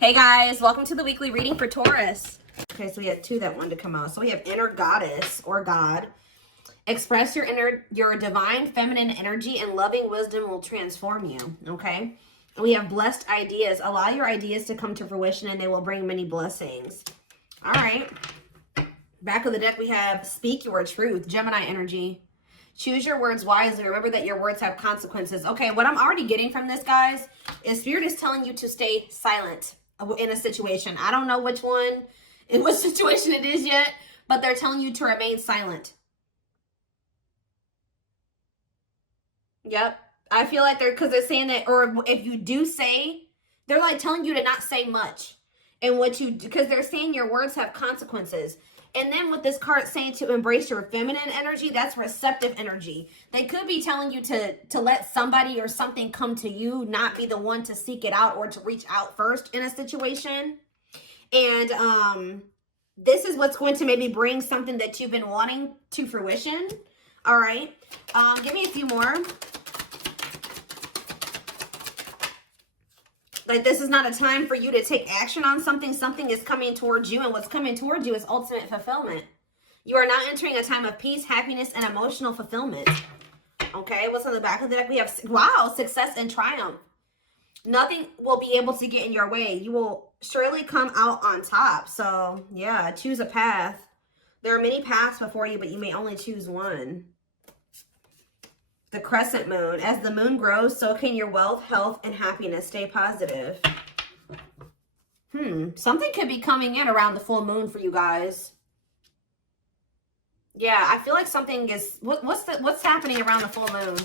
Hey guys, welcome to the weekly reading for Taurus. Okay, so we had two that wanted to come out. So we have inner goddess or God. Express your divine feminine energy and loving wisdom will transform you. Okay. And we have blessed ideas. Allow your ideas to come to fruition and they will bring many blessings. All right. Back of the deck, we have speak your truth, Gemini energy. Choose your words wisely. Remember that your words have consequences. Okay, what I'm already getting from this, guys, is Spirit is telling you to stay silent in a situation. I don't know which one, in what situation it is yet, but they're telling you to remain silent. Yep. I feel like because they're saying that, or if you do say, they're like telling you to not say much. And because they're saying your words have consequences. And then with this card saying to embrace your feminine energy, that's receptive energy. They could be telling you to let somebody or something come to you, not be the one to seek it out or to reach out first in a situation. And this is what's going to maybe bring something that you've been wanting to fruition. All right. Give me a few more. Like, this is not a time for you to take action on something. Something is coming towards you, and what's coming towards you is ultimate fulfillment. You are now entering a time of peace, happiness, and emotional fulfillment. Okay, what's on the back of the deck? We have, wow, success and triumph. Nothing will be able to get in your way. You will surely come out on top. So, yeah, choose a path. There are many paths before you, but you may only choose one. The crescent moon. As the moon grows, so can your wealth, health, and happiness. Stay positive. Something could be coming in around the full moon for you guys. Yeah, I feel like something is... What's happening around the full moon?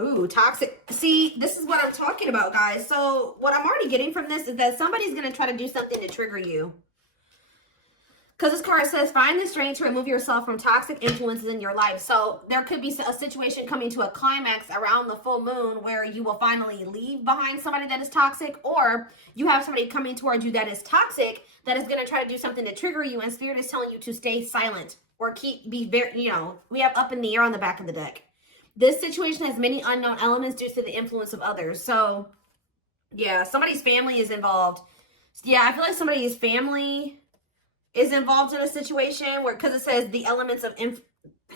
Ooh, toxic. See, this is what I'm talking about, guys. So what I'm already getting from this is that somebody's going to try to do something to trigger you. Because this card says, find the strength to remove yourself from toxic influences in your life. So there could be a situation coming to a climax around the full moon where you will finally leave behind somebody that is toxic, or you have somebody coming towards you that is toxic that is going to try to do something to trigger you, and Spirit is telling you to stay silent or be very, we have up in the air on the back of the deck. This situation has many unknown elements due to the influence of others. So, yeah, somebody's family is involved. Yeah, I feel like somebody's family is involved in a situation where, because it says the elements of, it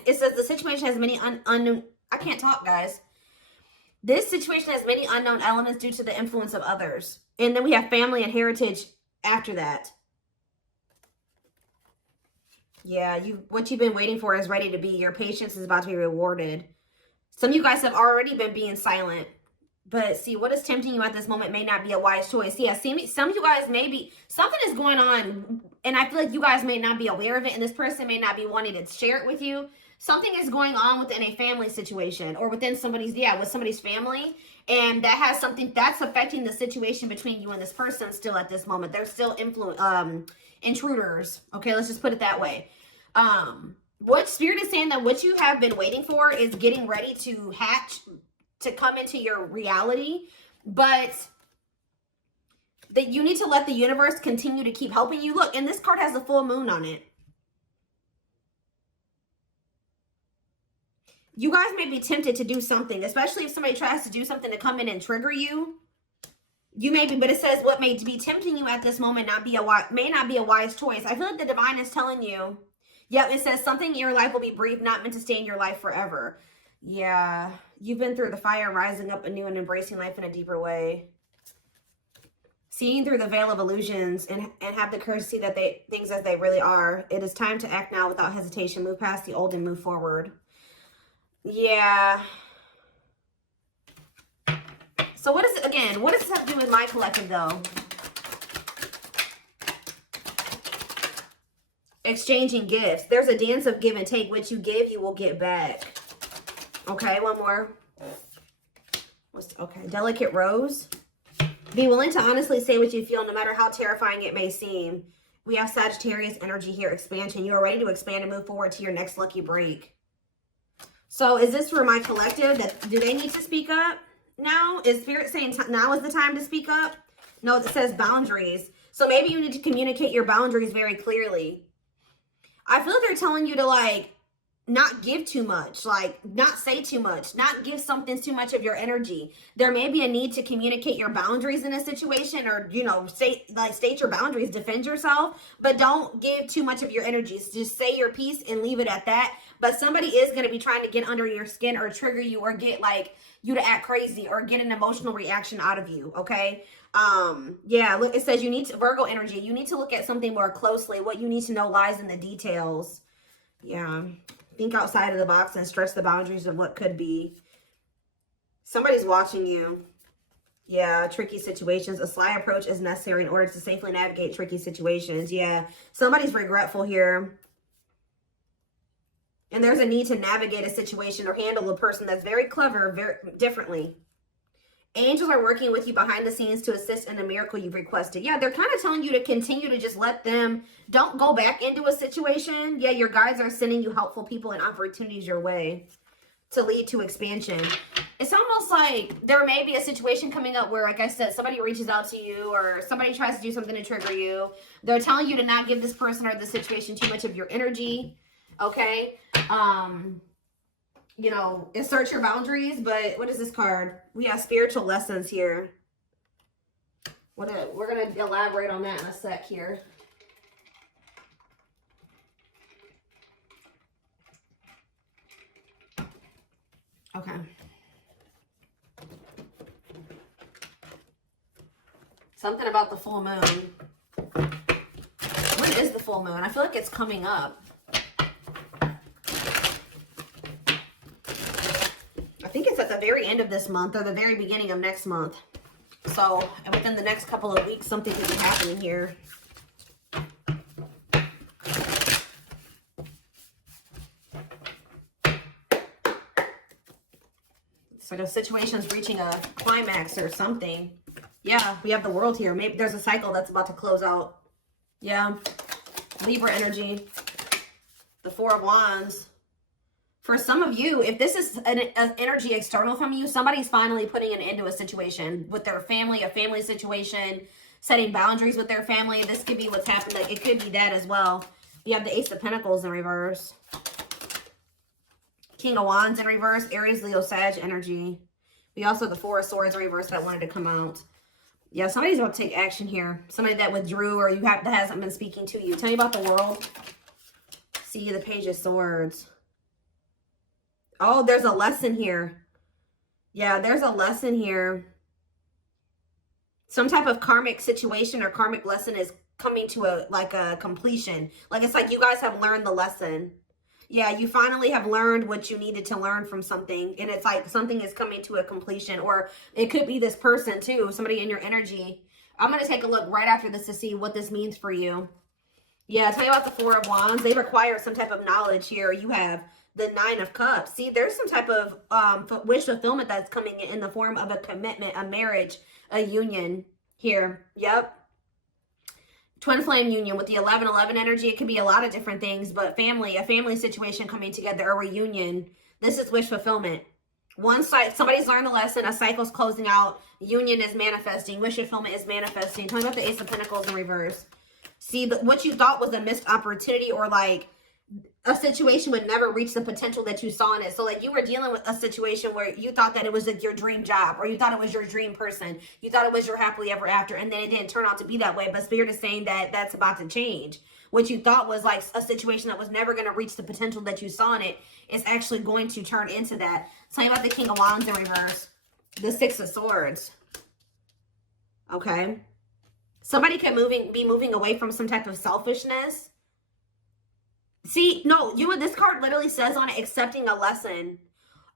says the situation has many unknown, I can't talk, guys. This situation has many unknown elements due to the influence of others. And then we have family and heritage after that. Yeah, what you've been waiting for is ready to be. Your patience is about to be rewarded. Some of you guys have already been being silent. But see, what is tempting you at this moment may not be a wise choice. Yeah, see, some of you guys may be, something is going on, and I feel like you guys may not be aware of it, and this person may not be wanting to share it with you. Something is going on within a family situation, or within somebody's, with somebody's family, and that has something that's affecting the situation between you and this person still at this moment. They're still intruders. Okay, let's just put it that way. What Spirit is saying that what you have been waiting for is getting ready to hatch, to come into your reality, but that you need to let the universe continue to keep helping you. Look, and this card has a full moon on it. You guys may be tempted to do something, especially if somebody tries to do something to come in and trigger you. You may be, but it says what may be tempting you at this moment may not be a wise choice. I feel like the divine is telling you, yep, it says something in your life will be brief, not meant to stay in your life forever. Yeah, you've been through the fire, rising up anew and embracing life in a deeper way. Seeing through the veil of illusions and have the courage to see that things as they really are. It is time to act now without hesitation. Move past the old and move forward. Yeah. So what is it, again, what does this have to do with my collective, though? Exchanging gifts. There's a dance of give and take. What you give, you will get back. Okay, one more. Okay, delicate rose. Be willing to honestly say what you feel, no matter how terrifying it may seem. We have Sagittarius energy here, expansion. You are ready to expand and move forward to your next lucky break. So is this for my collective? Do they need to speak up now? Is Spirit saying now is the time to speak up? No, it says boundaries. So maybe you need to communicate your boundaries very clearly. I feel like they're telling you to, like, not give too much, like not say too much, not give something too much of your energy. There may be a need to communicate your boundaries in a situation, or, you know, state your boundaries, defend yourself, but don't give too much of your energies. Just say your piece and leave it at that. But somebody is going to be trying to get under your skin or trigger you or get like you to act crazy or get an emotional reaction out of you. Okay. Yeah, look, it says you need to, Virgo energy, you need to look at something more closely. What you need to know lies in the details. Yeah. Think outside of the box and stretch the boundaries of what could be. Somebody's watching you. Yeah, tricky situations. A sly approach is necessary in order to safely navigate tricky situations. Yeah, somebody's regretful here. And there's a need to navigate a situation or handle a person that's very clever, very differently. Angels are working with you behind the scenes to assist in the miracle you've requested. Yeah, they're kind of telling you to continue to just let them, don't go back into a situation. Yeah, your guides are sending you helpful people and opportunities your way to lead to expansion. It's almost like there may be a situation coming up where, like I said, somebody reaches out to you or somebody tries to do something to trigger you. They're telling you to not give this person or this situation too much of your energy. Okay. You know, assert your boundaries, but what is this card? We have spiritual lessons here. We're going to elaborate on that in a sec here. Okay. Something about the full moon. When is the full moon? I feel like it's coming up. I think it's at the very end of this month or the very beginning of next month. So within the next couple of weeks, something could be happening here. It's like a situation's reaching a climax or something. Yeah, we have the world here. Maybe there's a cycle that's about to close out. Yeah. Libra energy. The Four of Wands. For some of you, if this is an energy external from you, somebody's finally putting an end to a situation with their family, a family situation, setting boundaries with their family. This could be what's happened. Like, it could be that as well. You have the Ace of Pentacles in reverse. King of Wands in reverse. Aries, Leo, Sag energy. We also have the Four of Swords in reverse that wanted to come out. Yeah, somebody's about to take action here. Somebody that withdrew or that hasn't been speaking to you. Tell me about the world. See the Page of Swords. Oh, there's a lesson here. Yeah, there's a lesson here. Some type of karmic situation or karmic lesson is coming to a completion. Like, it's like you guys have learned the lesson. Yeah, you finally have learned what you needed to learn from something. And it's like something is coming to a completion. Or it could be this person too, somebody in your energy. I'm going to take a look right after this to see what this means for you. Yeah, tell me about the Four of Wands. They require some type of knowledge here. You have the Nine of Cups. See, there's some type of wish fulfillment that's coming in the form of a commitment, a marriage, a union here. Yep. Twin flame union with the 11-11 energy. It could be a lot of different things, but family, a family situation coming together, a reunion. This is wish fulfillment. One side, somebody's learned the lesson. A cycle's closing out. Union is manifesting. Wish fulfillment is manifesting. Tell me about the Ace of Pentacles in reverse. See, what you thought was a missed opportunity or like a situation would never reach the potential that you saw in it. So like you were dealing with a situation where you thought that it was like your dream job, or you thought it was your dream person. You thought it was your happily ever after, and then it didn't turn out to be that way. But Spirit is saying that that's about to change. What you thought was like a situation that was never going to reach the potential that you saw in it is actually going to turn into that. Tell me about the King of Wands in reverse. The Six of Swords. Okay. Somebody can be moving away from some type of selfishness. See, no, this card literally says on it, accepting a lesson.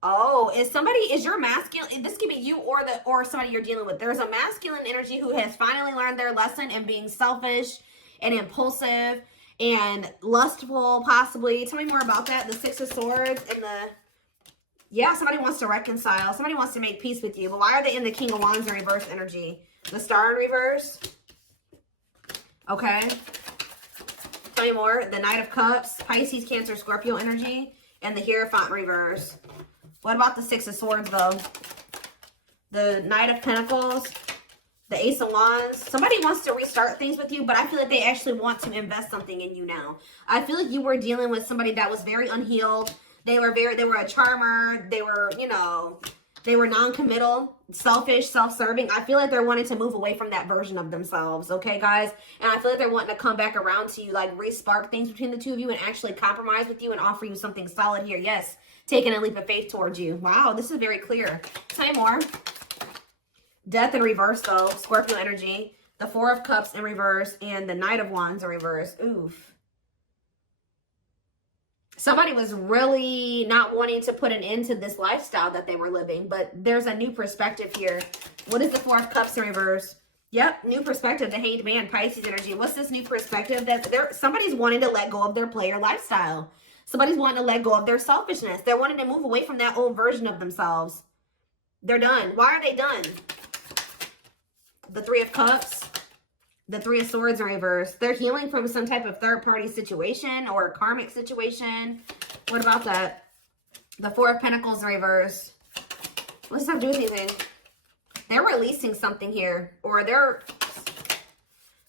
Oh, is your masculine, this could be you or somebody you're dealing with. There's a masculine energy who has finally learned their lesson and being selfish and impulsive and lustful, possibly. Tell me more about that. The Six of Swords and yeah, somebody wants to reconcile. Somebody wants to make peace with you. But why are they in the King of Wands in reverse energy? The Star in reverse. Okay. Tell me more. The Knight of Cups, Pisces, Cancer, Scorpio energy, and the Hierophant reverse. What about the Six of Swords, though? The Knight of Pentacles, the Ace of Wands. Somebody wants to restart things with you, but I feel like they actually want to invest something in you now. I feel like you were dealing with somebody that was very unhealed, They were a charmer. They were, you know, they were non-committal, selfish, self-serving. I feel like they're wanting to move away from that version of themselves, okay, guys? And I feel like they're wanting to come back around to you, like re-spark things between the two of you and actually compromise with you and offer you something solid here. Yes, taking a leap of faith towards you. Wow, this is very clear. Tell me more. Death in reverse, though. Scorpio energy. The Four of Cups in reverse and the Knight of Wands in reverse. Oof. Somebody was really not wanting to put an end to this lifestyle that they were living, but there's a new perspective here. What is the Four of Cups in reverse? Yep, new perspective. The Hanged Man, Pisces energy. What's this new perspective? That somebody's wanting to let go of their player lifestyle. Somebody's wanting to let go of their selfishness. They're wanting to move away from that old version of themselves. They're done. Why are they done? The Three of Cups, the Three of Swords in reverse. They're healing from some type of third-party situation or a karmic situation. What about that? The Four of Pentacles in reverse. What does that have to do with anything? They're releasing something here, or they're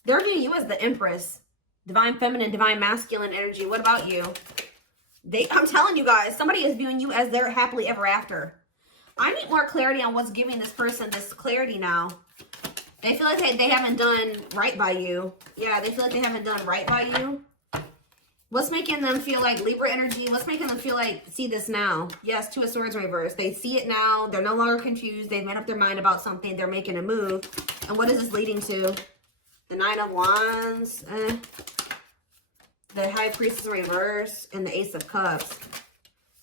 viewing you as the Empress. Divine Feminine, Divine Masculine energy. What about you? I'm telling you guys, somebody is viewing you as their happily ever after. I need more clarity on what's giving this person this clarity now. They feel like they haven't done right by you. Yeah, they feel like they haven't done right by you. What's making them feel like Libra energy? What's making them feel like, see this now? Yes, Two of Swords reverse. They see it now. They're no longer confused. They've made up their mind about something. They're making a move. And what is this leading to? The Nine of Wands. The High Priestess reverse. And the Ace of Cups.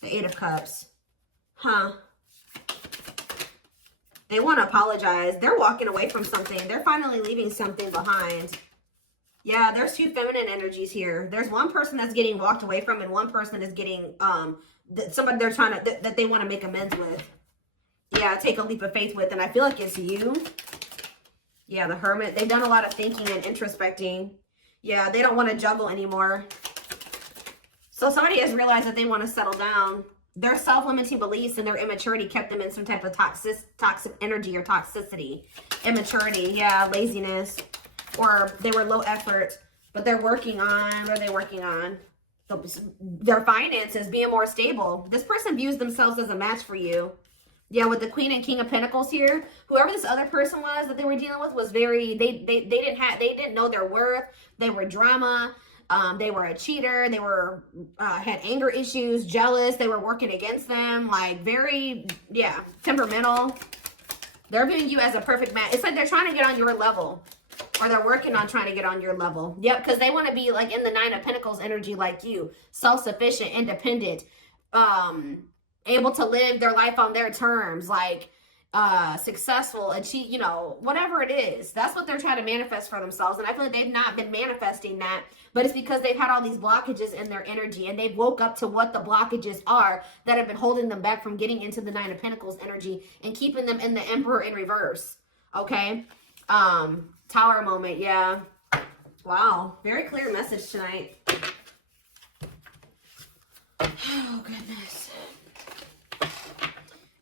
The Eight of Cups. Huh. They want to apologize. They're walking away from something. They're finally leaving something behind. Yeah, there's two feminine energies here. There's one person that's getting walked away from and one person is getting, somebody they're trying to, that they want to make amends with. Yeah, take a leap of faith with. And I feel like it's you. Yeah, the Hermit. They've done a lot of thinking and introspecting. Yeah, they don't want to juggle anymore. So somebody has realized that they want to settle down. Their self-limiting beliefs and their immaturity kept them in some type of toxic energy or toxicity. Immaturity, yeah, laziness. Or they were low effort, but they're working on, what are they working on? Their finances, being more stable. This person views themselves as a match for you. Yeah, with the Queen and King of Pentacles here, whoever this other person was that they were dealing with was very, they didn't know their worth. They were drama. They were a cheater. They were, had anger issues, jealous. They were working against them. Like very, yeah, temperamental. They're viewing you as a perfect match. It's like they're trying to get on your level. Or they're working on trying to get on your level. Yep, because they want to be like in the Nine of Pentacles energy like you. Self-sufficient, independent. Able to live their life on their terms. Like, successful, achieve, you know, whatever it is. That's what they're trying to manifest for themselves. And I feel like they've not been manifesting that. But it's because they've had all these blockages in their energy. And they've woke up to what the blockages are that have been holding them back from getting into the Nine of Pentacles energy. And keeping them in the Emperor in reverse. Okay? Tower moment, yeah. Wow, very clear message tonight. Oh, goodness.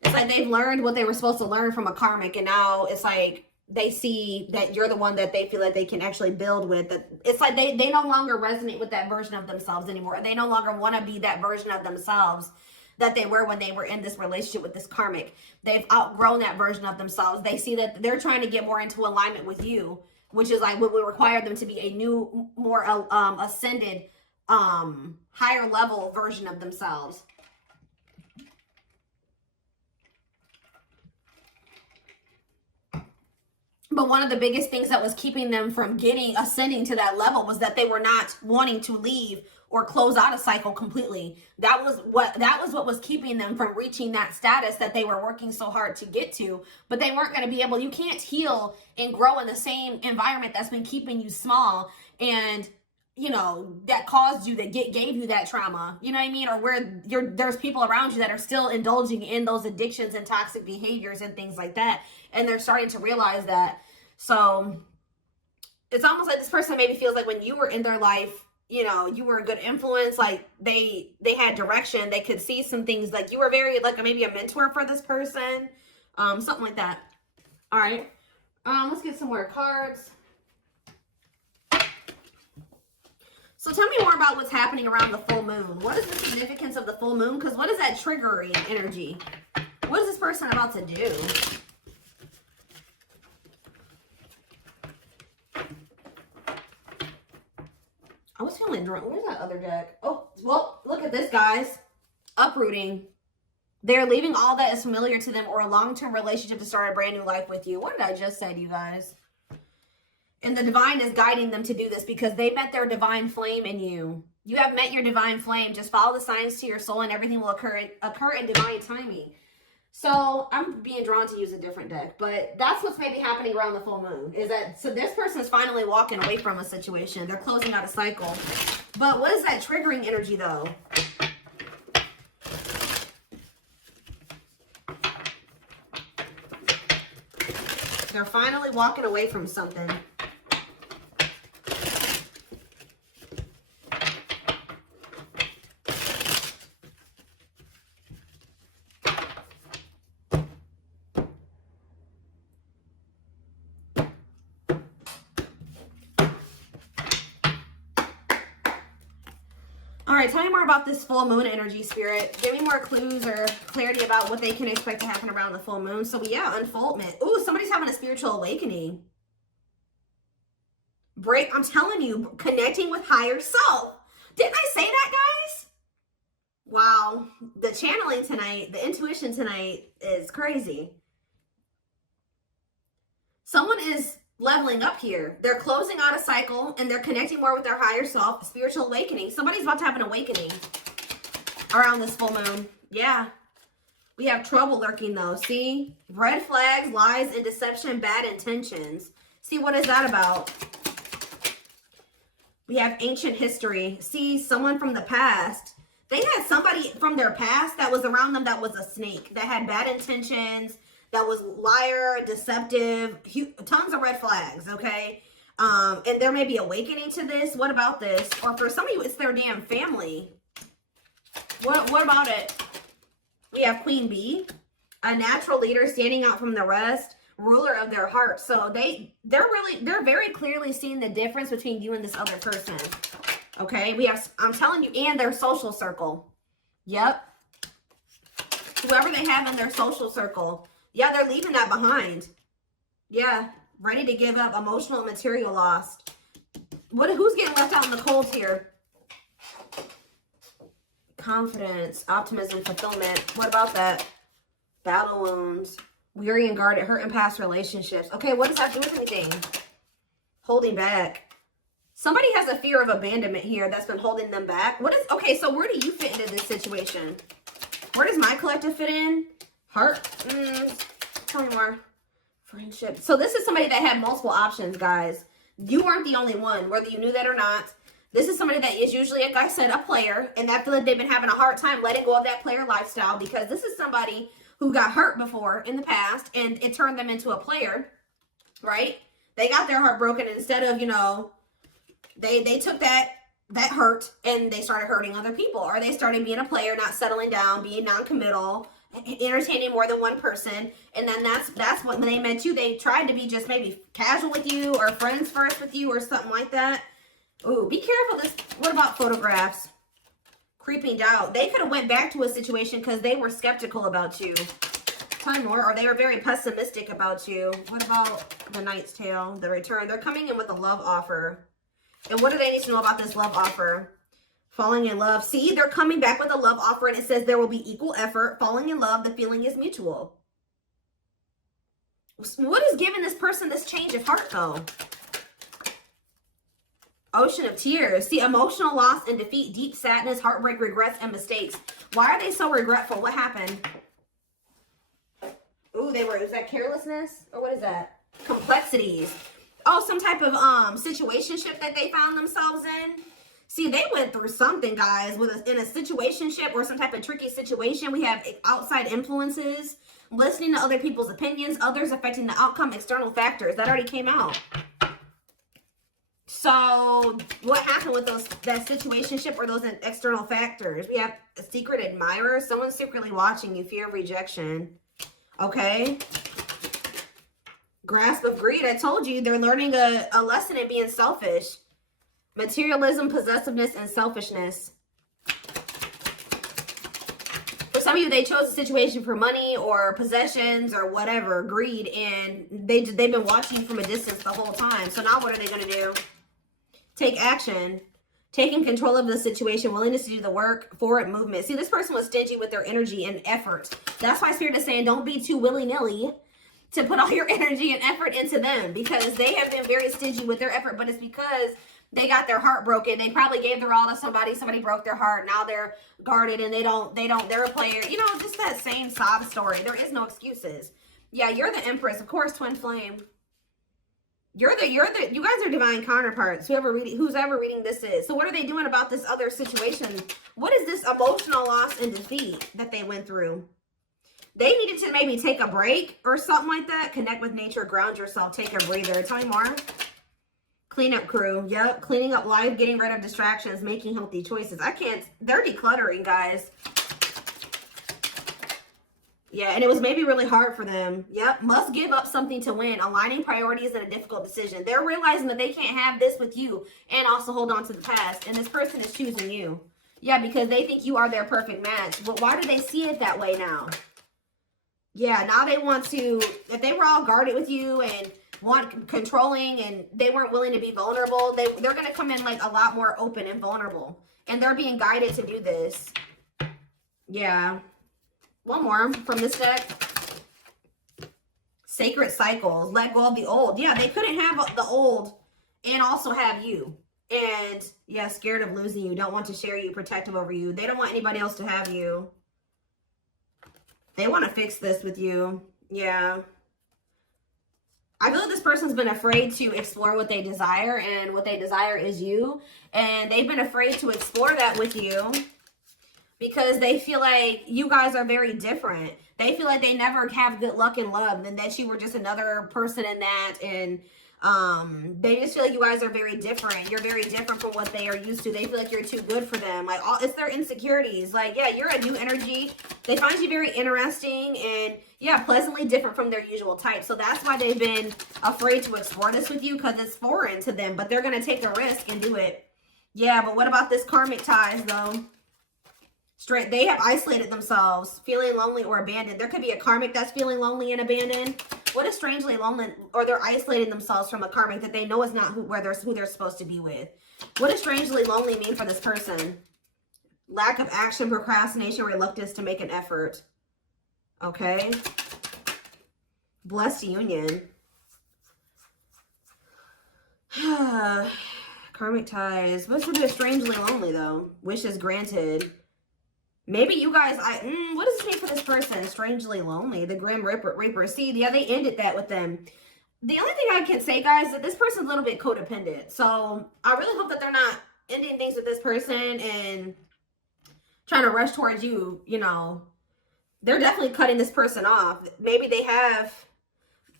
It's like they've learned what they were supposed to learn from a karmic, and now it's like they see that you're the one that they feel like they can actually build with. That it's like they no longer resonate with that version of themselves anymore. They no longer want to be that version of themselves that they were when they were in this relationship with this karmic. They've outgrown that version of themselves. They see that they're trying to get more into alignment with you, which is like what would require them to be a new, more ascended, higher level version of themselves. But one of the biggest things that was keeping them from ascending to that level was that they were not wanting to leave or close out a cycle completely. That was what was keeping them from reaching that status that they were working so hard to get to. But they weren't going to be able, you can't heal and grow in the same environment that's been keeping you small and, you know, that caused you, that gave you that trauma. You know what I mean? Or where there's people around you that are still indulging in those addictions and toxic behaviors and things like that. And they're starting to realize that. So it's almost like this person maybe feels like when you were in their life, you know, you were a good influence, like they had direction, they could see some things, like you were very, like maybe a mentor for this person, something like that. All right, let's get some more cards. So tell me more about what's happening around the full moon. What is the significance of the full moon? Because what is that triggering energy? What is this person about to do? I was feeling drunk. Where's that other deck? Oh, well, look at this, guys. Uprooting. They're leaving all that is familiar to them or a long-term relationship to start a brand new life with you. What did I just say to you guys? And the divine is guiding them to do this because they met their divine flame in you. You have met your divine flame. Just follow the signs to your soul and everything will occur in divine timing. So I'm being drawn to use a different deck, but that's what's maybe happening around the full moon is that, so this person is finally walking away from a situation. They're closing out a cycle. But what is that triggering energy though? They're finally walking away from something. All right, tell me more about this full moon energy, Spirit. Give me more clues or clarity about what they can expect to happen around the full moon. So yeah, unfoldment. Ooh, somebody's having a spiritual awakening. I'm telling you, connecting with higher self. Didn't I say that, guys? Wow, the channeling tonight, the intuition tonight is crazy. Someone is leveling up here. They're closing out a cycle and they're connecting more with their higher self, spiritual awakening. Somebody's about to have an awakening around this full moon. Yeah. We have trouble lurking though. See? Red flags, lies, and deception, bad intentions. See, what is that about? We have ancient history. See, someone from the past. They had somebody from their past that was around them that was a snake, that had bad intentions, that was liar, deceptive, tons of red flags, okay? And there may be awakening to this. What about this? Or for some of you, it's their damn family. What about it? We have Queen Bee, a natural leader standing out from the rest, ruler of their heart. So they're very clearly seeing the difference between you and this other person. Okay, we have, I'm telling you, and their social circle. Yep. Whoever they have in their social circle. Yeah, they're leaving that behind. Yeah, ready to give up, emotional and material lost. Who's getting left out in the cold here? Confidence, optimism, fulfillment. What about that? Battle wounds, weary and guarded, hurt in past relationships. Okay, what does that do with anything? Holding back. Somebody has a fear of abandonment here that's been holding them back. Okay, so where do you fit into this situation? Where does my collective fit in? Heart? Tell me more. Friendship. So this is somebody that had multiple options, guys. You weren't the only one, whether you knew that or not. This is somebody that is usually, like I said, a player. And I feel like they've been having a hard time letting go of that player lifestyle because this is somebody who got hurt before in the past and it turned them into a player, right? They got their heart broken and instead of, you know, they took that hurt and they started hurting other people, or they started being a player, not settling down, being non-committal, entertaining more than one person. And then that's what, when they met you, they tried to be just maybe casual with you or friends first with you or something like that. Ooh, be careful. What about photographs? Creeping doubt. They could have went back to a situation because they were skeptical about you. Tell me more. Or they were very pessimistic about you. What about the Knight's Tale, the return? They're coming in with a love offer. And what do they need to know about this love offer? Falling in love. See, they're coming back with a love offer and it says there will be equal effort. Falling in love, the feeling is mutual. What is giving this person this change of heart though? Ocean of tears. See, emotional loss and defeat, deep sadness, heartbreak, regrets, and mistakes. Why are they so regretful? What happened? Ooh, is that carelessness? Or what is that? Complexities. Oh, some type of situationship that they found themselves in. See, they went through something, guys, in a situationship or some type of tricky situation. We have outside influences, listening to other people's opinions, others affecting the outcome, external factors. That already came out. So what happened with that situationship or those external factors? We have a secret admirer, someone secretly watching you, fear of rejection. Okay. Grasp of greed. I told you they're learning a lesson in being selfish. Materialism, possessiveness, and selfishness. For some of you, they chose a situation for money or possessions or whatever, greed, and they've been watching you from a distance the whole time. So now what are they going to do? Take action. Taking control of the situation, willingness to do the work, forward movement. See, this person was stingy with their energy and effort. That's why Spirit is saying don't be too willy-nilly to put all your energy and effort into them, because they have been very stingy with their effort, but it's because they got their heart broken. They probably gave their all to somebody. Somebody broke their heart. Now they're guarded and they're a player. You know, just that same sob story. There is no excuses. Yeah, you're the Empress. Of course, twin flame. You guys are divine counterparts. Who's ever reading this is. So what are they doing about this other situation? What is this emotional loss and defeat that they went through? They needed to maybe take a break or something like that. Connect with nature, ground yourself, take a breather. Tell me more. Cleanup crew. Yep. Cleaning up life, getting rid of distractions, making healthy choices. They're decluttering, guys. Yeah, and it was maybe really hard for them. Yep. Must give up something to win. Aligning priorities in a difficult decision. They're realizing that they can't have this with you and also hold on to the past. And this person is choosing you. Yeah, because they think you are their perfect match. But why do they see it that way now? Yeah, now they want to, if they were all guarded with you and want controlling and they weren't willing to be vulnerable, they're going to come in like a lot more open and vulnerable. And they're being guided to do this. Yeah. One more from this deck. Sacred cycles. Let go of the old. Yeah, they couldn't have the old and also have you. And yeah, scared of losing you. Don't want to share you, protective over you. They don't want anybody else to have you. They want to fix this with you. Yeah. I feel like this person's been afraid to explore what they desire, and what they desire is you. And they've been afraid to explore that with you because they feel like you guys are very different. They feel like they never have good luck in love, and that you were just another person in that. And they just feel like you guys are very different. You're very different from what they are used to. They feel like you're too good for them. Like, it's their insecurities. Like, yeah, you're a new energy. They find you very interesting and, yeah, pleasantly different from their usual type. So that's why they've been afraid to explore this with you, because it's foreign to them. But they're going to take the risk and do it. Yeah, but what about this karmic ties, though? They have isolated themselves, feeling lonely or abandoned. There could be a karmic that's feeling lonely and abandoned. What is strangely lonely, or they're isolating themselves from a karmic that they know is not who they're supposed to be with. What does strangely lonely mean for this person? Lack of action, procrastination, reluctance to make an effort. Okay. Blessed union. Karmic ties. What's with this strangely lonely, though? Wishes granted. Maybe you guys, what does this mean for this person? Strangely lonely. The Grim Reaper. See, yeah, they ended that with them. The only thing I can say, guys, is that this person's a little bit codependent. So I really hope that they're not ending things with this person and trying to rush towards you, you know. They're definitely cutting this person off. Maybe they have,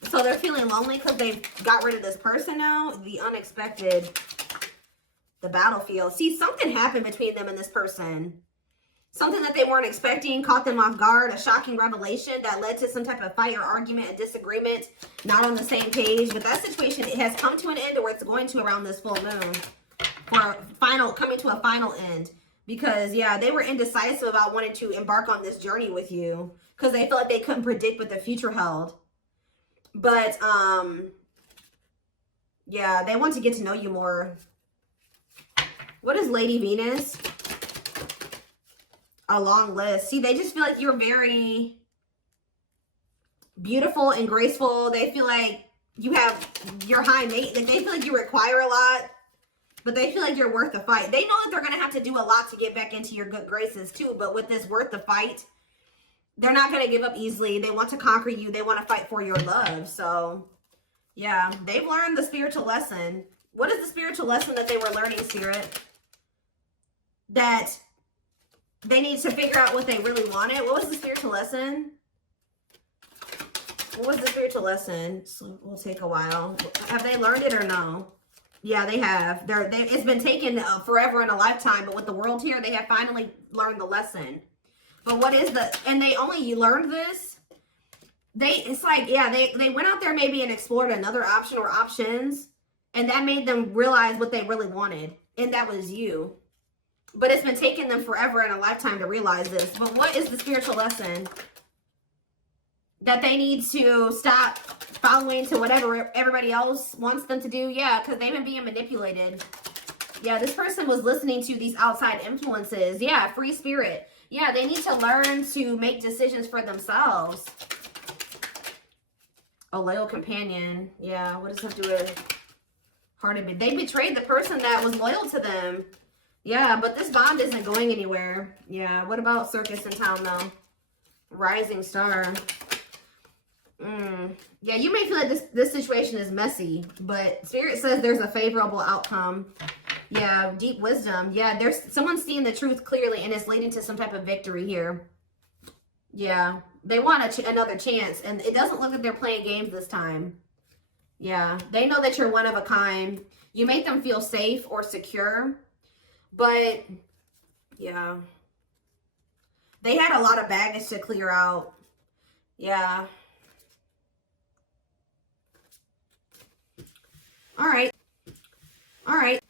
so they're feeling lonely because they've got rid of this person now. The unexpected, the battlefield. See, something happened between them and this person. Something that they weren't expecting caught them off guard, a shocking revelation that led to some type of fight or argument, a disagreement, not on the same page. But that situation, it has come to an end, or it's going to around this full moon, for coming to a final end. Because, yeah, they were indecisive about wanting to embark on this journey with you because they felt like they couldn't predict what the future held. But, yeah, they want to get to know you more. What is Lady Venus? A long list. See, they just feel like you're very beautiful and graceful. They feel like you're high maintenance. They feel like you require a lot, but they feel like you're worth the fight. They know that they're going to have to do a lot to get back into your good graces too, but with this worth the fight, they're not going to give up easily. They want to conquer you. They want to fight for your love. So, yeah, they've learned the spiritual lesson. What is the spiritual lesson that they were learning, Spirit? That they need to figure out what they really wanted. What was the spiritual lesson? What was the spiritual lesson? So we'll take a while. Have they learned it or no? Yeah, they have. It's been taken forever and a lifetime, but with the world here, they have finally learned the lesson. But what is and you learned this? It's like, yeah, they went out there maybe and explored another option or options, and that made them realize what they really wanted. And that was you. But it's been taking them forever and a lifetime to realize this. But what is the spiritual lesson? That they need to stop following to whatever everybody else wants them to do? Yeah, because they've been being manipulated. Yeah, this person was listening to these outside influences. Yeah, free spirit. Yeah, they need to learn to make decisions for themselves. A loyal companion. Yeah, what does that do with hearted? They betrayed the person that was loyal to them. Yeah, but this bond isn't going anywhere. Yeah, what about circus in town, though? Rising star. Yeah, you may feel like this situation is messy, but Spirit says there's a favorable outcome. Yeah, deep wisdom. Yeah, there's someone seeing the truth clearly, and it's leading to some type of victory here. Yeah, they want another chance, and it doesn't look like they're playing games this time. Yeah, they know that you're one of a kind. You make them feel safe or secure, but yeah, they had a lot of baggage to clear out. Yeah. All right. All right.